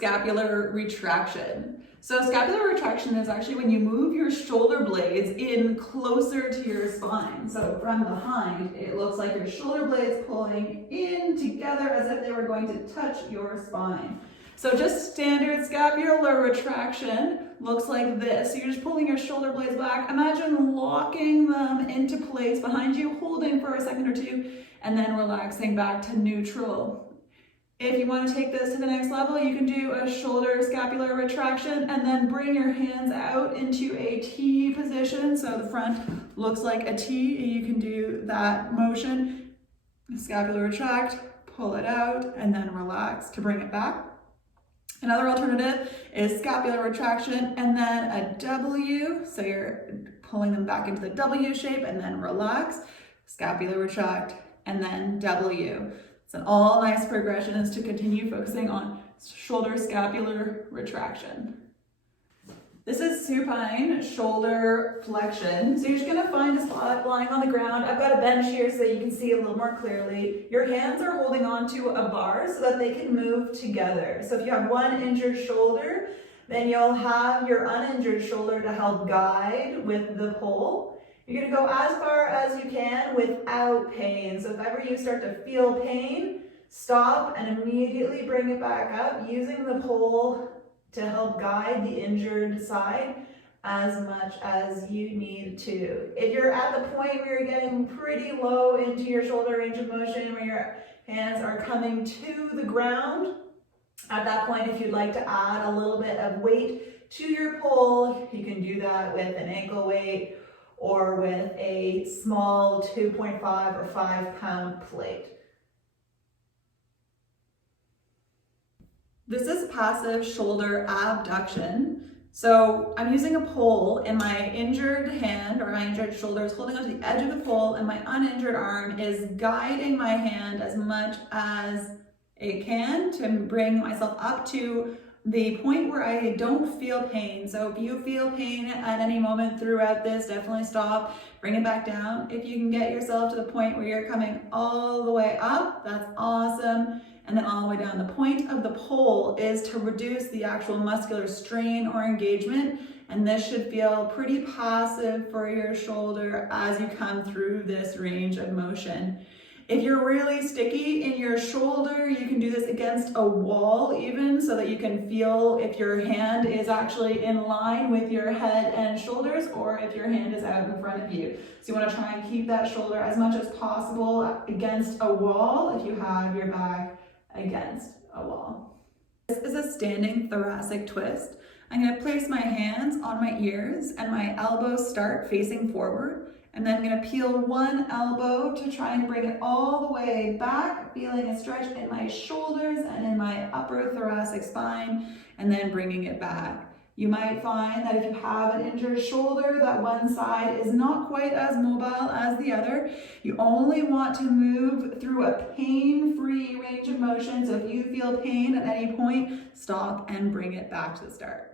scapular retraction. So scapular retraction is actually when you move your shoulder blades in closer to your spine. So from behind, it looks like your shoulder blades pulling in together as if they were going to touch your spine. So just standard scapular retraction looks like this. So you're just pulling your shoulder blades back. Imagine locking them into place behind you, holding for a second or two, and then relaxing back to neutral. If you want to take this to the next level, you can do a shoulder scapular retraction and then bring your hands out into a T position. So the front looks like a T, and you can do that motion. Scapular retract, pull it out, and then relax to bring it back. Another alternative is scapular retraction and then a W. So you're pulling them back into the W shape and then relax, scapular retract, and then W. So all nice progressions to continue focusing on shoulder scapular retraction. This is supine shoulder flexion. So you're just gonna find a spot lying on the ground. I've got a bench here so that you can see a little more clearly. Your hands are holding onto a bar so that they can move together. So if you have one injured shoulder, then you'll have your uninjured shoulder to help guide with the pole. You're gonna go as far as you can without pain. So if ever you start to feel pain, stop and immediately bring it back up using the pole to help guide the injured side as much as you need to. If you're at the point where you're getting pretty low into your shoulder range of motion, where your hands are coming to the ground, at that point, if you'd like to add a little bit of weight to your pole, you can do that with an ankle weight or with a small 2.5 or 5 pound plate. This is passive shoulder abduction. So I'm using a pole in my injured hand, or my injured shoulder is holding onto the edge of the pole, and my uninjured arm is guiding my hand as much as it can to bring myself up to the point where I don't feel pain. So if you feel pain at any moment throughout this, definitely stop, bring it back down. If you can get yourself to the point where you're coming all the way up, that's awesome. And then all the way down. The point of the pole is to reduce the actual muscular strain or engagement. And this should feel pretty passive for your shoulder as you come through this range of motion. If you're really sticky in your shoulder, you can do this against a wall even, so that you can feel if your hand is actually in line with your head and shoulders, or if your hand is out in front of you. So you want to try and keep that shoulder as much as possible against a wall if you have your back against a wall. This is a standing thoracic twist. I'm going to place my hands on my ears and my elbows start facing forward. And then I'm going to peel one elbow to try and bring it all the way back, feeling a stretch in my shoulders and in my upper thoracic spine, and then bringing it back. You might find that if you have an injured shoulder, that one side is not quite as mobile as the other. You only want to move through a pain-free range of motion. So if you feel pain at any point, stop and bring it back to the start.